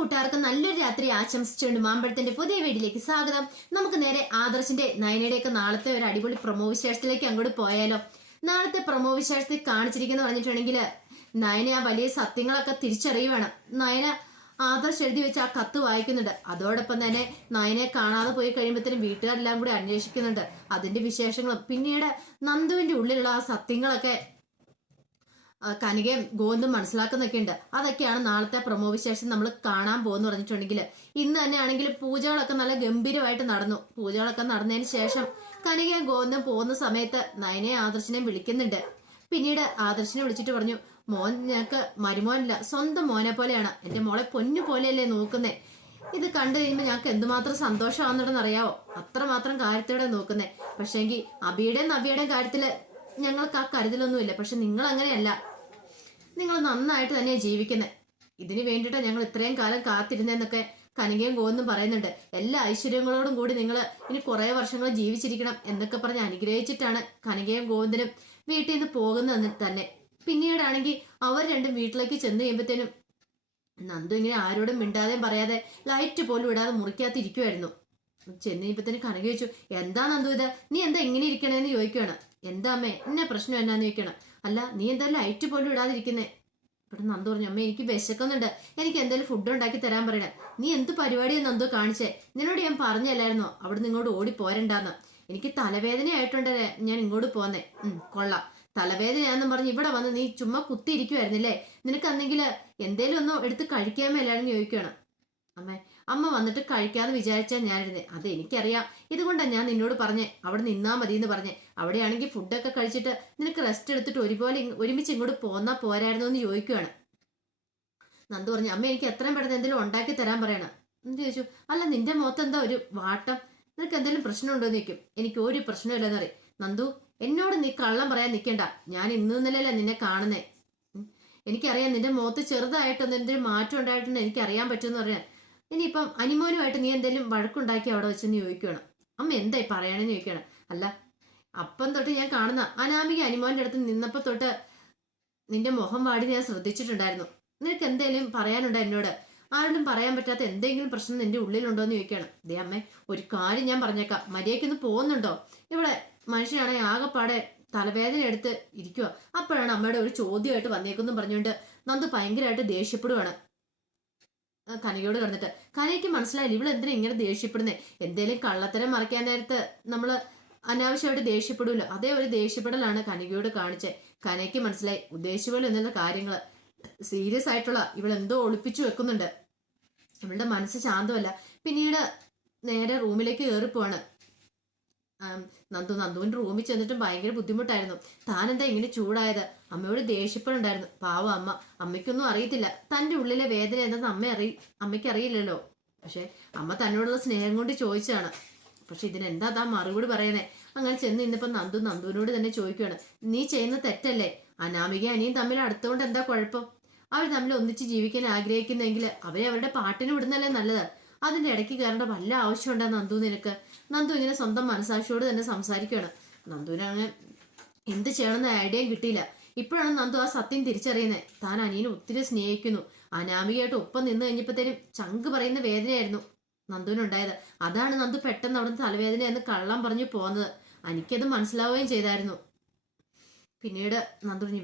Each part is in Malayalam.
കൂട്ടുകാർക്ക് നല്ലൊരു രാത്രി ആശംസിച്ചുകൊണ്ട് മാമ്പഴത്തിന്റെ പുതിയ വീട്ടിലേക്ക് സ്വാഗതം. നമുക്ക് നേരെ ആദർശിന്റെ നയനയുടെയൊക്കെ നാളത്തെ ഒരു അടിപൊളി പ്രൊമോ വിശേഷത്തിലേക്ക് അങ്ങോട്ട് പോയാലോ. നാളത്തെ പ്രൊമോ വിശേഷത്തിൽ കാണിച്ചിരിക്കുന്ന പറഞ്ഞിട്ടുണ്ടെങ്കിൽ നയന ആ വലിയ സത്യങ്ങളൊക്കെ തിരിച്ചറിയുവാണ്. നയന ആദർശ് എഴുതി വെച്ച് ആ കത്ത് വായിക്കുന്നുണ്ട്. അതോടൊപ്പം തന്നെ നയനെ കാണാതെ പോയി കഴിയുമ്പോഴത്തേനും വീട്ടുകാരെല്ലാം കൂടി അന്വേഷിക്കുന്നുണ്ട് അതിന്റെ വിശേഷങ്ങളും. പിന്നീട് നന്ദുവിന്റെ ഉള്ളിലുള്ള ആ സത്യങ്ങളൊക്കെ കനികയും ഗോവിന്ദും മനസ്സിലാക്കുന്നൊക്കെ ഉണ്ട്. അതൊക്കെയാണ് നാളത്തെ പ്രൊമോ വിശേഷം നമ്മൾ കാണാൻ പോകുന്നു പറഞ്ഞിട്ടുണ്ടെങ്കിൽ. ഇന്ന് തന്നെ ആണെങ്കിൽ പൂജകളൊക്കെ നല്ല ഗംഭീരമായിട്ട് നടന്നു. പൂജകളൊക്കെ നടന്നതിന് ശേഷം കനികയും ഗോവിന്ദും പോകുന്ന സമയത്ത് നയനെ ആദർശിനെ വിളിക്കുന്നുണ്ട്. പിന്നീട് ആദർശിനെ വിളിച്ചിട്ട് പറഞ്ഞു, മോൻ ഞങ്ങൾക്ക് മരുമോനില്ല, സ്വന്തം മോനെ പോലെയാണ്, എന്റെ മോളെ പൊന്നു പോലെയല്ലേ നോക്കുന്നേ. ഇത് കണ്ടു കഴിയുമ്പോൾ ഞങ്ങൾക്ക് എന്തുമാത്രം സന്തോഷമാണെന്നുണ്ടെന്ന് അറിയാവോ. അത്രമാത്രം കാര്യത്തോടെ നോക്കുന്നേ. പക്ഷേങ്കിൽ അബിയുടെയും നബിയുടെയും കാര്യത്തില് ഞങ്ങൾക്ക് ആ കരുതലൊന്നുമില്ല. പക്ഷെ നിങ്ങൾ അങ്ങനെയല്ല, നിങ്ങൾ നന്നായിട്ട് തന്നെയാണ് ജീവിക്കുന്നത്. ഇതിന് വേണ്ടിയിട്ടാണ് ഞങ്ങൾ ഇത്രയും കാലം കാത്തിരുന്നതെന്നൊക്കെ കനികയും ഗോവിന്ദും പറയുന്നുണ്ട്. എല്ലാ ഐശ്വര്യങ്ങളോടും കൂടി നിങ്ങൾ ഇനി കുറെ വർഷങ്ങൾ ജീവിച്ചിരിക്കണം എന്നൊക്കെ പറഞ്ഞ് അനുഗ്രഹിച്ചിട്ടാണ് കനികയും ഗോവിന്ദനും വീട്ടിൽ നിന്ന് പോകുന്നതെന്ന് തന്നെ. പിന്നീടാണെങ്കിൽ അവർ രണ്ടും വീട്ടിലേക്ക് ചെന്ന് കഴിയുമ്പോഴത്തേനും നന്ദു ഇങ്ങനെ ആരോടും മിണ്ടാതെയും പറയാതെ ലൈറ്റ് പോലും ഇടാതെ മുറിക്കാത്തിരിക്കുമായിരുന്നു. ചെന്ന് കഴിയുമ്പോഴത്തേനും കനക ചോദിച്ചു, എന്താ നന്ദു ഇത്, നീ എന്താ ഇങ്ങനെ ഇരിക്കണേന്ന് ചോദിക്കുകയാണ്. എന്താ അമ്മേ എന്നെ പ്രശ്നം എന്നാന്ന് ചോദിക്കണം. അല്ല നീ എന്താ ലൈറ്റ് പോലും ഇടാതിരിക്കുന്നേ. ഇവിടെ നന്ദു പറഞ്ഞു, അമ്മ എനിക്ക് വിശക്കുന്നുണ്ട്, എനിക്ക് എന്തെങ്കിലും ഫുഡ് ഉണ്ടാക്കി തരാൻ പറയണേ. നീ എന്ത് പരിപാടിയാണ് നന്ദു കാണിച്ചേ, നിന്നോട് ഞാൻ പറഞ്ഞല്ലായിരുന്നോ അവിടെ നിങ്ങോട്ട് ഓടി പോരണ്ടാന്ന്. എനിക്ക് തലവേദനയായിട്ടുണ്ട് ഞാൻ ഇങ്ങോട്ട് പോന്നേ. കൊള്ളാം, തലവേദനയാണെന്ന് പറഞ്ഞ് ഇവിടെ വന്ന് നീ ചുമ്മാ കുത്തിയിരിക്കുവായിരുന്നില്ലേ, നിനക്ക് അന്നെങ്കിൽ എന്തേലും ഒന്നോ എടുത്ത് കഴിക്കാൻ മേലാണെന്ന് ചോദിക്കുകയാണ്. അമ്മ വന്നിട്ട് കഴിക്കാന്ന് വിചാരിച്ചാൽ ഞാനിരുന്നേ, അത് എനിക്കറിയാം, ഇതുകൊണ്ടാണ് ഞാൻ നിന്നോട് പറഞ്ഞേ അവിടെ നിന്നാ മതി എന്ന് പറഞ്ഞേ. അവിടെയാണെങ്കിൽ ഫുഡൊക്കെ കഴിച്ചിട്ട് നിനക്ക് റെസ്റ്റ് എടുത്തിട്ട് ഒരുമിച്ച് ഇങ്ങോട്ട് പോന്നാ പോരായിരുന്നു എന്ന് ചോദിക്കുകയാണ്. നന്ദു പറഞ്ഞു, അമ്മ എനിക്ക് എത്രയും പെട്ടെന്ന് എന്തെങ്കിലും ഉണ്ടാക്കി തരാൻ പറയണം. എന്ത് ചോദിച്ചു. അല്ല നിന്റെ മുഖത്ത് എന്താ ഒരു വാട്ടം, നിനക്ക് എന്തെങ്കിലും പ്രശ്നമുണ്ടോ എന്ന് ചോദിക്കും. എനിക്ക് ഒരു പ്രശ്നമില്ലെന്ന് പറയും. നന്ദു എന്നോട് നീ കള്ളം പറയാൻ നിൽക്കണ്ട, ഞാൻ ഇന്നലല്ലേ നിന്നെ കാണുന്നേ. എനിക്കറിയാം നിന്റെ മുഖത്ത് ചെറുതായിട്ടൊന്നും എന്തെങ്കിലും മാറ്റം ഉണ്ടായിട്ടുണ്ട് എനിക്കറിയാൻ പറ്റുമെന്ന് പറയാൻ. ഇനിയിപ്പം അനിമോനുമായിട്ട് നീ എന്തെങ്കിലും വഴക്കുണ്ടാക്കി അവിടെ വെച്ചെന്ന് ചോദിക്കണം. അമ്മ എന്തായി പറയണെന്ന് ചോദിക്കണം. അല്ല അപ്പം തൊട്ട് ഞാൻ കാണുന്ന അനാമിക അനിമോന്റെ അടുത്ത് നിന്നപ്പോ തൊട്ട് നിന്റെ മുഖം വാടി ഞാൻ ശ്രദ്ധിച്ചിട്ടുണ്ടായിരുന്നു. നിനക്ക് എന്തെങ്കിലും പറയാനുണ്ടോ എന്നോട്, ആരോടും പറയാൻ പറ്റാത്ത എന്തെങ്കിലും പ്രശ്നം നിന്റെ ഉള്ളിലുണ്ടോ എന്ന് ചോദിക്കണം. ദേ അമ്മേ ഒരു കാര്യം ഞാൻ പറഞ്ഞേക്കാം, മര്യാദയ്ക്കൊന്ന് പോകുന്നുണ്ടോ. ഇവിടെ മനുഷ്യനാണെങ്കിൽ ആകെപ്പാടെ തലവേദന എടുത്ത് ഇരിക്കുക. അപ്പോഴാണ് അമ്മയുടെ ഒരു ചോദ്യമായിട്ട് വന്നേക്കെന്നും പറഞ്ഞുകൊണ്ട് നന്ദു ഭയങ്കരമായിട്ട് ദേഷ്യപ്പെടുവാണ് കനികയോട് കിടന്നിട്ട്. കനികയ്ക്ക് മനസ്സിലായില്ല ഇവള് എന്തിനാ ഇങ്ങനെ ദേഷ്യപ്പെടുന്നേ. എന്തേലും കള്ളത്തരം മറയ്ക്കാൻ നേരത്ത് നമ്മള് അനാവശ്യമായിട്ട് ദേഷ്യപ്പെടൂല്ലോ, അതേ ഒരു ദേഷ്യപ്പെടലാണ് കനികയോട് കാണിച്ചേ. കനികയ്ക്ക് മനസ്സിലായി ഉദ്ദേശിച്ച പോലെ എന്നുള്ള കാര്യങ്ങള് സീരിയസ് ആയിട്ടുള്ള ഇവളെന്തോ ഒളിപ്പിച്ചു വെക്കുന്നുണ്ട്. ഇവളുടെ മനസ്സ് ശാന്തമല്ല. പിന്നീട് നേരെ റൂമിലേക്ക് കയറിപ്പോവാണ് നന്ദുവിന്റെ റൂമിൽ ചെന്നിട്ടും ഭയങ്കര ബുദ്ധിമുട്ടായിരുന്നു. താനെന്താ ഇങ്ങനെ ചൂടായത്, അമ്മയോട് ദേഷ്യപ്പെടുണ്ടായിരുന്നു. പാവം അമ്മ, അമ്മയ്ക്കൊന്നും അറിയത്തില്ല തന്റെ ഉള്ളിലെ വേദന എന്താന്ന് അമ്മയ്ക്ക് അറിയില്ലല്ലോ. പക്ഷെ അമ്മ തന്നോടുള്ള സ്നേഹം കൊണ്ട് ചോദിച്ചാണ്. പക്ഷെ ഇതിനെന്താ താൻ മറുപടി പറയുന്നേ. അങ്ങനെ ചെന്ന് ഇന്നിപ്പോ നന്ദുവിനോട് തന്നെ ചോദിക്കുകയാണ്, നീ ചെയ്യുന്ന തെറ്റല്ലേ, അനാമിക അനിയും തമ്മിൽ അടുത്തുകൊണ്ട് എന്താ കുഴപ്പം, അവർ തമ്മിൽ ഒന്നിച്ച് ജീവിക്കാൻ ആഗ്രഹിക്കുന്നെങ്കിൽ അവരെ അവരുടെ പാട്ടിന് വിടുന്നല്ലേ നല്ലത്, അതിന്റെ ഇടയ്ക്ക് കയറേണ്ട വല്ല ആവശ്യമുണ്ടാ നന്ദു നിനക്ക്. നന്ദു ഇങ്ങനെ സ്വന്തം മനസാക്ഷിയോട് തന്നെ സംസാരിക്കുകയാണ്. നന്ദുവിനങ്ങനെ എന്ത് ചെയ്യണമെന്ന് ഐഡിയയും കിട്ടിയില്ല. ഇപ്പോഴാണ് നന്ദു ആ സത്യം തിരിച്ചറിയുന്നത്. താൻ അനിയനെ ഒത്തിരി സ്നേഹിക്കുന്നു. അനാമികയായിട്ട് ഒപ്പം നിന്ന് കഴിഞ്ഞപ്പോഴത്തേനും ചങ്ക് പറയുന്ന വേദനയായിരുന്നു നന്ദുവിനുണ്ടായത്. അതാണ് നന്ദു പെട്ടെന്ന് അവിടെ തലവേദന എന്ന് കള്ളം പറഞ്ഞു പോകുന്നത്. എനിക്കത് മനസ്സിലാവുകയും ചെയ്തായിരുന്നു. പിന്നീട് നന്ദു പറഞ്ഞു,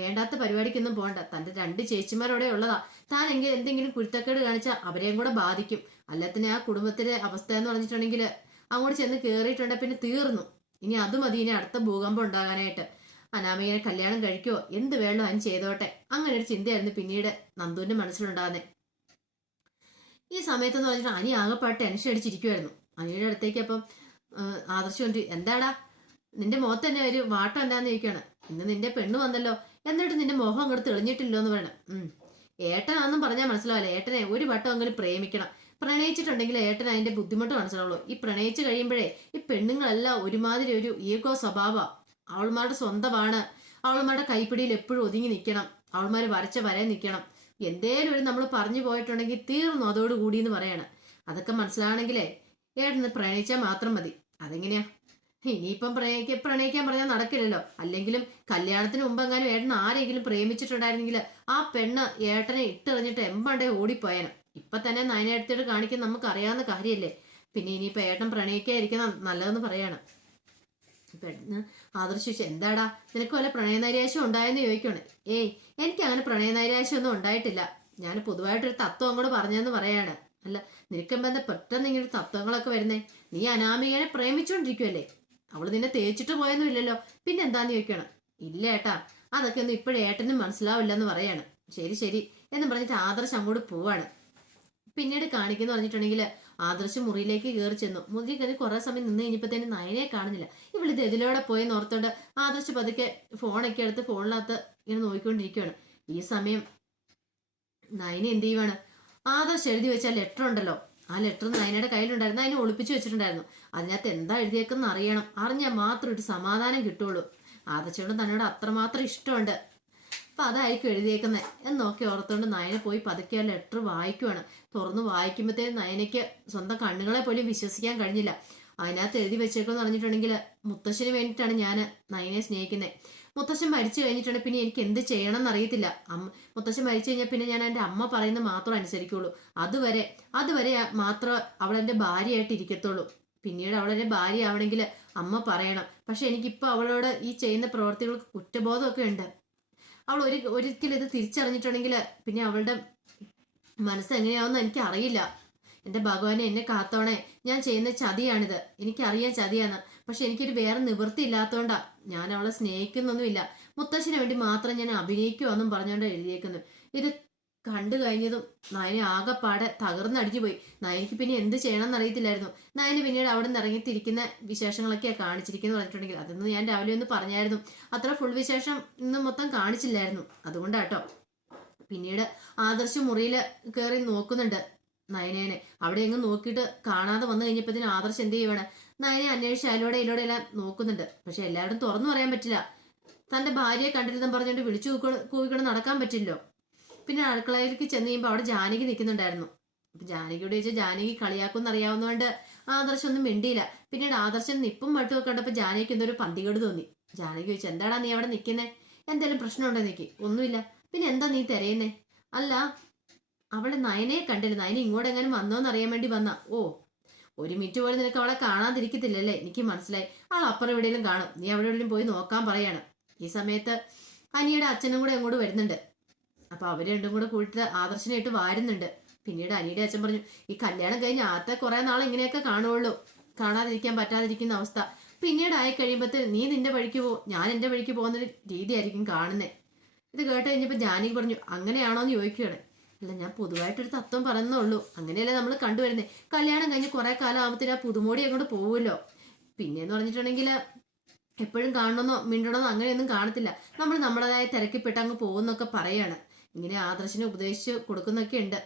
വേണ്ടാത്ത പരിപാടിക്കൊന്നും പോകണ്ട, തന്റെ 2 ചേച്ചിമാരോടെ ഉള്ളതാ, താൻ എന്തെങ്കിലും കുരുത്തക്കേട് കാണിച്ചാൽ അവരെയും കൂടെ ബാധിക്കും. അല്ലാത്തന്നെ ആ കുടുംബത്തിലെ അവസ്ഥ എന്ന് പറഞ്ഞിട്ടുണ്ടെങ്കിൽ അങ്ങോട്ട് ചെന്ന് കയറിയിട്ടുണ്ട് പിന്നെ തീർന്നു. ഇനി അത് മതി, ഇനി അടുത്ത ഭൂകമ്പം ഉണ്ടാകാനായിട്ട്. അനാമികനെ കല്യാണം കഴിക്കുവോ, എന്ത് വേണോ അതിന് ചെയ്തോട്ടെ, അങ്ങനെ ഒരു ചിന്തയായിരുന്നു പിന്നീട് നന്ദുവിന്റെ മനസ്സിലുണ്ടാകുന്നത്. ഈ സമയത്തെന്ന് പറഞ്ഞിട്ട് അനി ആകെപ്പാട് ടെൻഷൻ അടിച്ചിരിക്കുമായിരുന്നു. അനിയുടെ അടുത്തേക്ക് അപ്പം ആദർശം കൊണ്ട്, എന്താടാ നിന്റെ മുഖത്ത് തന്നെ ഒരു വാട്ടം എന്താന്ന് ചോദിക്കുകയാണ്. ഇന്ന് നിന്റെ പെണ്ണ് വന്നല്ലോ, എന്നിട്ട് നിന്റെ മുഖം അങ്ങോട്ട് തെളിഞ്ഞിട്ടില്ലോ എന്ന് പറയണം. ഏട്ടനാണെന്നും പറഞ്ഞാൽ മനസ്സിലാവില്ല. ഏട്ടനെ ഒരു വട്ടം അങ്ങനെ പ്രേമിക്കണം, പ്രണയിച്ചിട്ടുണ്ടെങ്കിൽ ഏട്ടൻ അതിന്റെ ബുദ്ധിമുട്ട് മനസ്സിലാവുള്ളൂ. ഈ പ്രണയിച്ച് കഴിയുമ്പോഴേ ഈ പെണ്ണുങ്ങളെല്ലാം ഒരുമാതിരി ഒരു ഈഗോ സ്വഭാവമാണ്. അവൾമാരുടെ സ്വന്തമാണ്, അവൾമാരുടെ കൈപ്പിടിയിൽ എപ്പോഴും ഒതുങ്ങി നിൽക്കണം, അവൾമാർ വരച്ച വരെ നിൽക്കണം. എന്തേലും ഒരു നമ്മൾ പറഞ്ഞു പോയിട്ടുണ്ടെങ്കിൽ തീർന്നു അതോടുകൂടി എന്ന് പറയാണ്. അതൊക്കെ മനസ്സിലാണെങ്കിലേ ഏട്ടന് പ്രണയിച്ചാൽ മാത്രം മതി. അതെങ്ങനെയാ, ഇനിയിപ്പം പ്രണയിക്കാൻ പറഞ്ഞാൽ നടക്കില്ലല്ലോ. അല്ലെങ്കിലും കല്യാണത്തിന് മുമ്പ് എങ്ങാനും ഏട്ടൻ ആരെങ്കിലും പ്രേമിച്ചിട്ടുണ്ടായിരുന്നെങ്കിൽ ആ പെണ്ണ് ഏട്ടനെ ഇട്ടെറിഞ്ഞിട്ട് എമ്പണ്ടേ ഓടിപ്പോയാനും. ഇപ്പൊ തന്നെ നയനെ എടുത്തിട്ട് കാണിക്കാൻ നമുക്ക് അറിയാവുന്ന കാര്യമല്ലേ. പിന്നെ ഇനിയിപ്പോ ഏട്ടൻ പ്രണയിക്കാതിരിക്കണം നല്ലതെന്ന് പറയാണ്. പെട്ടെന്ന് ആദർശിച്ചു, എന്താടാ നിനക്ക് വല്ല പ്രണയനൈരാശ്യം ഉണ്ടായെന്ന് ചോദിക്കണം. ഏയ് എനിക്ക് അങ്ങനെ പ്രണയനൈരാശ്യം ഒന്നും ഉണ്ടായിട്ടില്ല. ഞാൻ പൊതുവായിട്ടൊരു തത്വം കൂടെ പറഞ്ഞതെന്ന് പറയാണ്. അല്ല നിനക്കെന്താ പെട്ടെന്ന് ഇങ്ങനെ തത്വങ്ങളൊക്കെ വരുന്നേ? നീ അനാമികനെ പ്രേമിച്ചോണ്ടിരിക്കുവല്ലേ, അവള് നിന്നെ തേച്ചിട്ട് പോയൊന്നും ഇല്ലല്ലോ, പിന്നെ എന്താന്ന് ചോദിക്കണം. ഇല്ല ഏട്ടാ, അതൊക്കെ ഒന്നും ഇപ്പോഴും ഏട്ടനും മനസ്സിലാവില്ലെന്ന് പറയാണ്. ശരി ശരി എന്ന് പറഞ്ഞിട്ട് ആദർശ് അങ്ങോട്ട് പോവാണ്. പിന്നീട് കാണിക്കുന്നു പറഞ്ഞിട്ടുണ്ടെങ്കിൽ ആദർശ് മുറിയിലേക്ക് കയറി ചെന്നു. മുറി കയറി കുറെ സമയം നിന്ന് കഴിഞ്ഞപ്പോഴത്തേന് നയനെ കാണുന്നില്ല. ഇവളിത് എതിലൂടെ പോയി ഓർത്തോണ്ട് ആദർശ് പതുക്കെ ഫോണൊക്കെ എടുത്ത് ഫോണിനകത്ത് ഇങ്ങനെ നോക്കിക്കൊണ്ടിരിക്കുകയാണ്. ഈ സമയം നയന എന്ത് ചെയ്യുവാണ്, ആദർശ് എഴുതി വെച്ച ലെറ്റർ ഉണ്ടല്ലോ, ആ ലെറ്റർ നയനയുടെ കയ്യിലുണ്ടായിരുന്നു. അതിനെ ഒളിപ്പിച്ചു വെച്ചിട്ടുണ്ടായിരുന്നു. അതിനകത്ത് എന്താ എഴുതിയേക്കെന്ന് അറിയണം. അറിഞ്ഞാൽ മാത്രം ഒരു സമാധാനം കിട്ടുള്ളൂ. ആദർശോട് തന്നോട് അത്രമാത്രം ഇഷ്ടമുണ്ട്. അപ്പൊ അതായിരിക്കും എഴുതിയേക്കുന്നത് എന്നൊക്കെ ഓർത്തോണ്ട് നയന പോയി പതുക്കെ ആ ലെറ്റർ വായിക്കുവാണ്. തുറന്ന് വായിക്കുമ്പോഴത്തേനും നയനയ്ക്ക് സ്വന്തം കണ്ണുകളെ പോലും വിശ്വസിക്കാൻ കഴിഞ്ഞില്ല. അതിനകത്ത് എഴുതി വെച്ചേക്കെന്ന് പറഞ്ഞിട്ടുണ്ടെങ്കിൽ, മുത്തശ്ശന് വേണ്ടിയിട്ടാണ് ഞാൻ നയനെ സ്നേഹിക്കുന്നത്. മുത്തശ്ശൻ മരിച്ചു കഴിഞ്ഞിട്ടുണ്ടെങ്കിൽ പിന്നെ എനിക്ക് എന്ത് ചെയ്യണം എന്നറിയത്തില്ല. മുത്തശ്ശൻ മരിച്ചു കഴിഞ്ഞാൽ പിന്നെ ഞാൻ എൻ്റെ അമ്മ പറയുന്നത് മാത്രം അനുസരിക്കുള്ളൂ. അതുവരെ മാത്രം അവൾ എൻ്റെ ഭാര്യയായിട്ട് ഇരിക്കത്തുള്ളൂ. പിന്നീട് അവളെൻ്റെ ഭാര്യ ആവണമെങ്കിൽ അമ്മ പറയണം. പക്ഷെ എനിക്കിപ്പോൾ അവളോട് ഈ ചെയ്യുന്ന പ്രവർത്തികൾക്ക് കുറ്റബോധമൊക്കെ ഉണ്ട്. അവൾ ഒരിക്കലും ഇത് തിരിച്ചറിഞ്ഞിട്ടുണ്ടെങ്കിൽ പിന്നെ അവളുടെ മനസ്സ് എങ്ങനെയാവുമെന്ന് എനിക്ക് അറിയില്ല. എൻ്റെ ഭഗവാനെ എന്നെ കാത്തോണേ, ഞാൻ ചെയ്യുന്ന ചതിയാണിത്, എനിക്കറിയാം ചതിയാന്ന്. പക്ഷെ എനിക്കൊരു വേറെ നിവൃത്തി ഇല്ലാത്തതുകൊണ്ടാ ഞാൻ അവളെ സ്നേഹിക്കുന്നൊന്നുമില്ല. മുത്തശ്ശന് വേണ്ടി മാത്രം ഞാൻ അഭിനയിക്കുവാന്നും പറഞ്ഞുകൊണ്ട് എഴുതിയേക്കുന്നു. ഇത് കണ്ടു കഴിഞ്ഞതും നയനെ ആകെപ്പാടെ തകർന്നടിച്ചു പോയി. നയനിക്ക് പിന്നെ എന്ത് ചെയ്യണമെന്ന് അറിയത്തില്ലായിരുന്നു. നയന് പിന്നീട് അവിടെ നിന്ന് ഇറങ്ങിത്തിരിക്കുന്ന വിശേഷങ്ങളൊക്കെയാണ് കാണിച്ചിരിക്കുന്നത് പറഞ്ഞിട്ടുണ്ടെങ്കിൽ, അതൊന്നും ഞാൻ രാവിലെ ഒന്ന് പറഞ്ഞായിരുന്നു. അത്ര ഫുൾ വിശേഷം ഇന്ന് മൊത്തം കാണിച്ചില്ലായിരുന്നു, അതുകൊണ്ടാട്ടോ. പിന്നീട് ആദർശ് മുറിയിൽ കയറി നോക്കുന്നുണ്ട് നയനേനെ. അവിടെ എങ്ങും നോക്കിയിട്ട് കാണാതെ വന്നു കഴിഞ്ഞപ്പോഴത്തേനും ആദർശ് എന്ത് ചെയ്യുവാണ്, നയനെ അന്വേഷിച്ച് അതിലൂടെ ഇതിലൂടെ എല്ലാം നോക്കുന്നുണ്ട്. പക്ഷെ എല്ലാവരും തുറന്നു പറയാൻ പറ്റില്ല. തന്റെ ഭാര്യയെ കണ്ടിരുന്നെന്ന് പറഞ്ഞുകൊണ്ട് വിളിച്ചു കൂവിക്കൊണ്ട് നടക്കാൻ പറ്റില്ലോ. പിന്നെ അടുക്കളയിലേക്ക് ചെന്ന് കഴിയുമ്പോൾ അവിടെ ജാനകി നിൽക്കുന്നുണ്ടായിരുന്നു. അപ്പൊ ജാനകിയോട് ചോദിച്ചാൽ ജാനകി കളിയാക്കുമെന്ന് അറിയാവുന്നതുകൊണ്ട് ആദർശം ഒന്നും മിണ്ടിയില്ല. പിന്നീട് ആദർശം നിപ്പും മട്ടും കണ്ടപ്പോൾ ജാനകിക്ക് എന്തോ ഒരു പന്തികേട് തോന്നി. ജാനകി ചോദിച്ചു, എന്താടാ നീ അവിടെ നിൽക്കുന്നേ, എന്തെങ്കിലും പ്രശ്നമുണ്ടോ നിക്ക്? ഒന്നുമില്ല. പിന്നെ എന്താ നീ തിരയുന്നേ? അല്ല, അവളെ നയനെ കണ്ടില്ല, നയനെ ഇങ്ങോട്ട് എങ്ങനെ വന്നോന്ന് അറിയാൻ വേണ്ടി വന്ന. ഓ, ഒരു മിനിറ്റ് പോലും നിനക്ക് അവളെ കാണാതിരിക്കത്തില്ലല്ലേ? എനിക്ക് മനസ്സിലായി. അവൾ അപ്പുറം എവിടെയെങ്കിലും കാണും, നീ അവിടെ എവിടെയും പോയി നോക്കാൻ പറയാണ്. ഈ സമയത്ത് അനിയുടെ അച്ഛനും കൂടെ അങ്ങോട്ട് വരുന്നുണ്ട്. അപ്പൊ അവര് രണ്ടും കൂടെ കൂട്ടിട്ട് ആദർശനായിട്ട് വാരുന്നുണ്ട്. പിന്നീട് അനിയുടെ അച്ഛൻ പറഞ്ഞു, ഈ കല്യാണം കഴിഞ്ഞ് ആദ്യത്തെ കുറെ നാൾ ഇങ്ങനെയൊക്കെ കാണുള്ളൂ, കാണാതിരിക്കാൻ പറ്റാതിരിക്കുന്ന അവസ്ഥ. പിന്നീട് ആയി കഴിയുമ്പോഴത്തെ നീ നിന്റെ വഴിക്ക് ഞാൻ എൻ്റെ വഴിക്ക് പോകുന്ന രീതിയായിരിക്കും കാണുന്നേ. ഇത് കേട്ട് കഴിഞ്ഞപ്പോൾ ജാനകി പറഞ്ഞു, അങ്ങനെയാണോന്ന് ചോദിക്കുകയാണ്. അല്ല, ഞാൻ പൊതുവായിട്ടൊരു തത്വം പറയുന്നുള്ളൂ, അങ്ങനെയല്ലേ നമ്മൾ കണ്ടുവരുന്നേ. കല്യാണം കഴിഞ്ഞ് കുറെ കാലം ആകുമ്പത്തിന് ആ പുതുമോടി അങ്ങോട്ട് പോകുമല്ലോ. പിന്നെയെന്ന് പറഞ്ഞിട്ടുണ്ടെങ്കിൽ എപ്പോഴും കാണണമെന്നോ മിണ്ടണമെന്നോ അങ്ങനെയൊന്നും കാണത്തില്ല. നമ്മൾ നമ്മുടേതായ തിരക്കിപ്പെട്ട് അങ്ങ് പോകുന്നൊക്കെ പറയാണ്. ഇങ്ങനെ ആദർശിനെ ഉപദേശിച്ച് കൊടുക്കുന്നൊക്കെ ഉണ്ട്.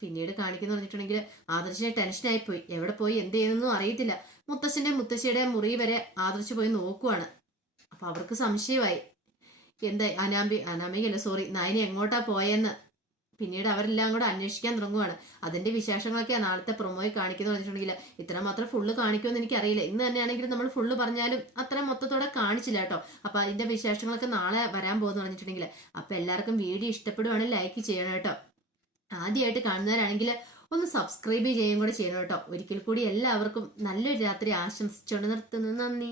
പിന്നീട് കാണിക്കുന്ന പറഞ്ഞിട്ടുണ്ടെങ്കിൽ ആദർശിനെ ടെൻഷനായിപ്പോയി. എവിടെ പോയി എന്ത് ചെയ്യുന്നൊന്നും അറിയത്തില്ല. മുത്തശ്ശിയുടെ മുറി വരെ ആദർശ് പോയി നോക്കുവാണ്. അപ്പൊ അവർക്ക് സംശയമായി, എന്താ അനാമികല്ല സോറി നയനി എങ്ങോട്ടാ പോയെന്ന്. പിന്നീട് അവരെല്ലാം കൂടെ അന്വേഷിക്കാൻ തുടങ്ങുവാണ്. അതിന്റെ വിശേഷങ്ങളൊക്കെയാണ് നാളത്തെ പ്രൊമോയിൽ കാണിക്കുന്നത് പറഞ്ഞിട്ടുണ്ടെങ്കിൽ ഇത്രമാത്രം ഫുള്ള് കാണിക്കുമെന്ന് എനിക്കറിയില്ല. ഇന്ന് തന്നെയാണെങ്കിൽ നമ്മൾ ഫുള്ള് പറഞ്ഞാലും അത്ര മൊത്തത്തോടെ കാണിച്ചില്ല കേട്ടോ. അപ്പൊ അതിന്റെ വിശേഷങ്ങളൊക്കെ നാളെ വരാൻ പോകുന്നു പറഞ്ഞിട്ടുണ്ടെങ്കിൽ, അപ്പൊ എല്ലാവർക്കും വീഡിയോ ഇഷ്ടപ്പെടുവാണെങ്കിൽ ലൈക്ക് ചെയ്യണം കേട്ടോ. ആദ്യമായിട്ട് കാണുന്നവരാണെങ്കിൽ ഒന്ന് സബ്സ്ക്രൈബ് ചെയ്യുകയും കൂടെ ചെയ്യണം കേട്ടോ. ഒരിക്കൽ കൂടി എല്ലാവർക്കും നല്ലൊരു രാത്രി ആശംസിച്ചുകൊണ്ട് നിർത്തുന്നു. നന്ദി.